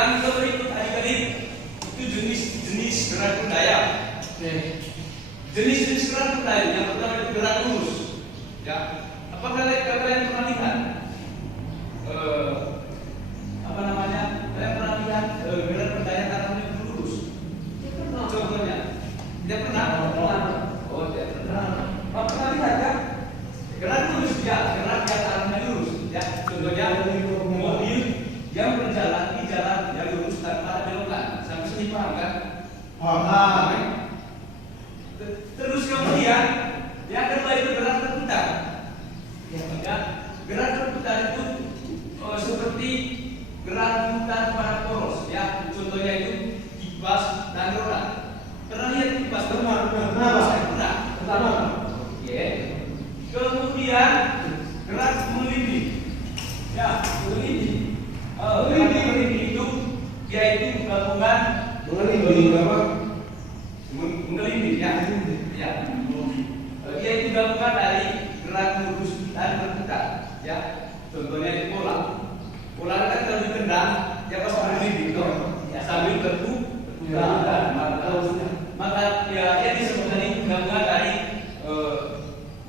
Yang berikut adik-adik itu jenis-jenis gerak berdaya. Jenis-jenis gerak berdaya yang pertama itu gerak lurus. Ya, apakah kalian pernah lihat? Apa namanya? Kalian pernah lihat gerak berdaya tangannya lurus? Contohnya, tidak pernah. Oh, tidak pernah. Oh, pernah lihat kan? Gerak lurus ya, gerak yang arahnya lurus. Ya, contohnya mobil yang berjalan di jalan yang lurus tanpa ada belokan. Sampai sini paham kan? Paham. Terus kemudian yang kedua itu gerak berputar. Ya, gerak berputar itu seperti gerak putar pada poros. Ya, contohnya itu kipas dan roda. Pernah lihat kipas? Pernah. Oke. Kemudian gerak melinding. Ya, melinding. Melinding itu dia itu gabungan melinding apa? Melinding ya. Ya. Dia itu gabungan dari gerak lurus dan berputar. Ya. Contohnya itu bola. Bola kan kalau ditendang dia pasti melinding toh. Ya, sambil berputar. Maka ya dia disebut tadi gabungan dari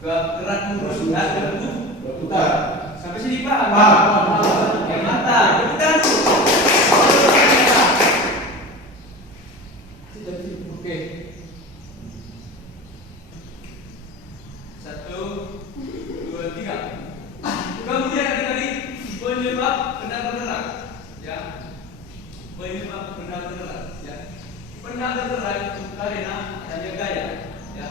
gerak lurus dan berputar. Sampai sini paham? Paham. Yang mantap. Berputar dulu. Oke. 1, 2, 3. Kemudian adik-adik penyebab benda bergerak. Ya. Penyebab benda bergerak. Ya. Benda bergerak itu karena adanya gaya. Ya.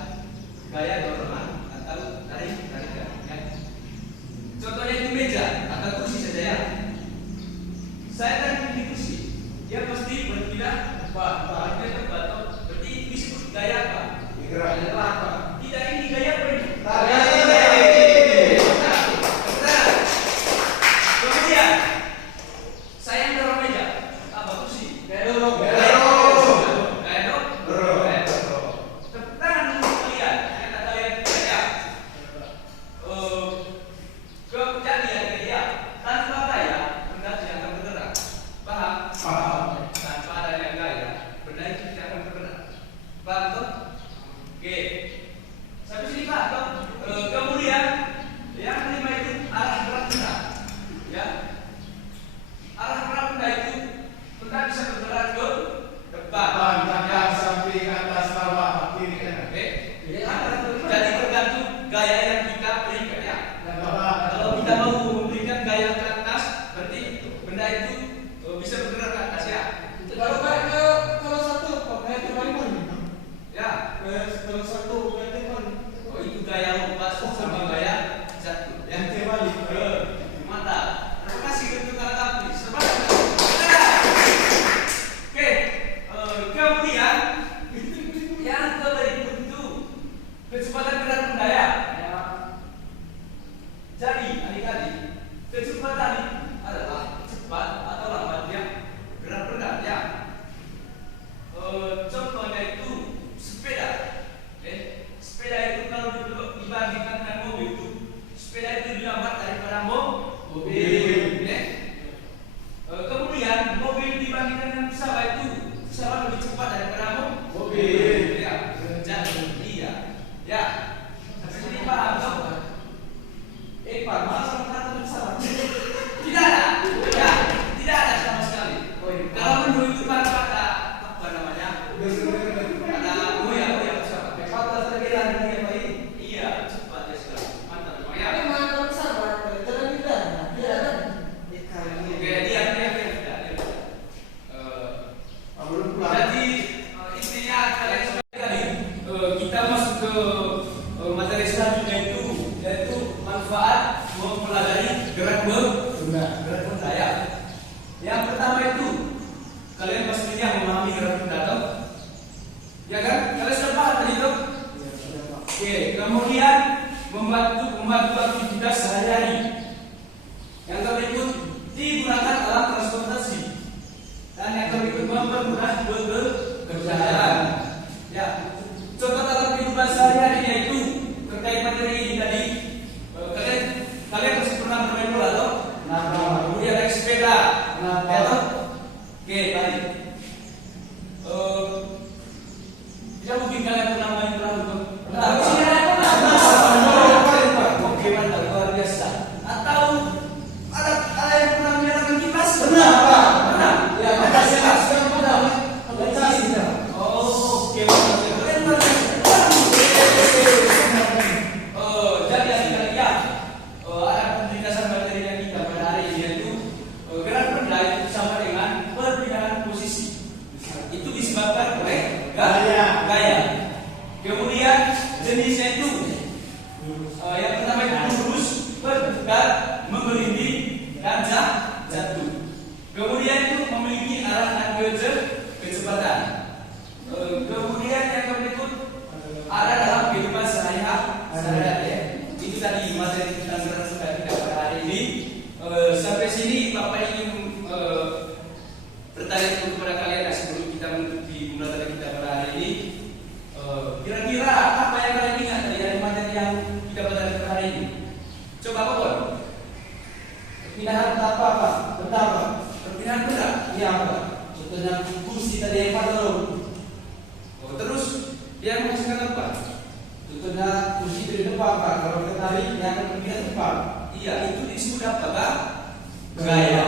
Gaya dorongan atau tarikan. Ya. Contohnya itu meja atau kursi saja ya. Saya kan di kursi, dia pasti berpindah bahannya terbatas. Berarti disebut gaya apa? Gaya apa? Tidak, ini gaya apa ini? Kemudian saya yang dorong meja, apa kursi? Gaya dorong. Tepuk tangan untuk kalian. Yang kata kalian gaya. Kejadian gaya tanpa gaya benda tidak akan bergerak. Paham? Tanpa adanya gaya benda itu tidak akan bergerak. Paham toh? Oke. Sampai sini paham toh? Kemudian yang kelima itu arah gerak benda. Ya. Arah gerak benda itu benda bisa bergerak ke depan, belakang, samping, atas, bawah, kiri, kanan. Oke. Jadi tergantung gaya yang kita berikan ya. Kalau kita mau memberikan gaya ke atas, berarti benda itu bisa bergerak ke atas ya. Kalau satu pakai terbalik pun. Ya. Kalau satu pakai terbalik. Oh, itu gaya lompat sama gaya jatuh. Yang terbalik. Mantap. Terima kasih untuk kalian. Semangat. Oke. Kemudian yang berikut itu kecepatan gerak benda ya. Jadi adik-adik, kecepatan adalah cepat atau lambatnya gerak benda ya. Contohnya itu sepeda. Sepeda itu kalau dibandingkan dengan mobil itu, sepeda itu lebih lambat daripada mobil. Kemudian mobil dibandingkan dengan pesawat itu, pesawat lebih cepat daripada mobil. Ya, jadi iya. Ya, sampai sini paham toh? Pak, malah sama kata pesawat. Tidak ada. Ya, tidak ada sama sekali. Kalau menurut itu kata apa namanya? Ada goyang pesawat. Pesawat terkira ini apa ini? Iya, cepat ya sekali. Mantap memang ya. Memang pesawat jalan tidak. Dia ada. Oke, dia. Jadi intinya kalian sekali kita masuk ke materi selanjutnya itu yaitu manfaat mempelajari gerak benda ya. Yang pertama itu kalian pastinya memahami gerak benda toh? Ya kan? Kalian sudah paham tadi toh? Oke, kemudian membantu aktivitas sehari-hari. Yang berikut digunakan alat transportasi. Dan yang berikut mempermudah pekerjaan. Ya, contoh dalam kehidupan sehari-harinya itu terkait materi ini tadi. Kalian pasti pernah bermain bola toh? Kemudian naik sepeda. Ya toh? Oke, kesempatan. Kemudian yang berikut ada dalam kehidupan sehari-hari ya. Itu tadi materi tentang gerak suka kita pada hari ini. Sampai sini Bapak ingin bertanya kepada kalian sebelum kita menutupi pembelajaran kita pada hari ini. Kira-kira apa yang kalian ingat dari materi yang kita pelajari pada hari ini? Coba Pak Bon. Perpindahan apa Pak? Betapa? Perpindahan gerak. Iya Pak. Contohnya kursi tadi yang pada Terus dia menghasilkan apa? contohnya kursi dari depan Pak. Kalau kita tarik dia akan berpindah cepat. Iya, itu disebut apa Pak? Gaya.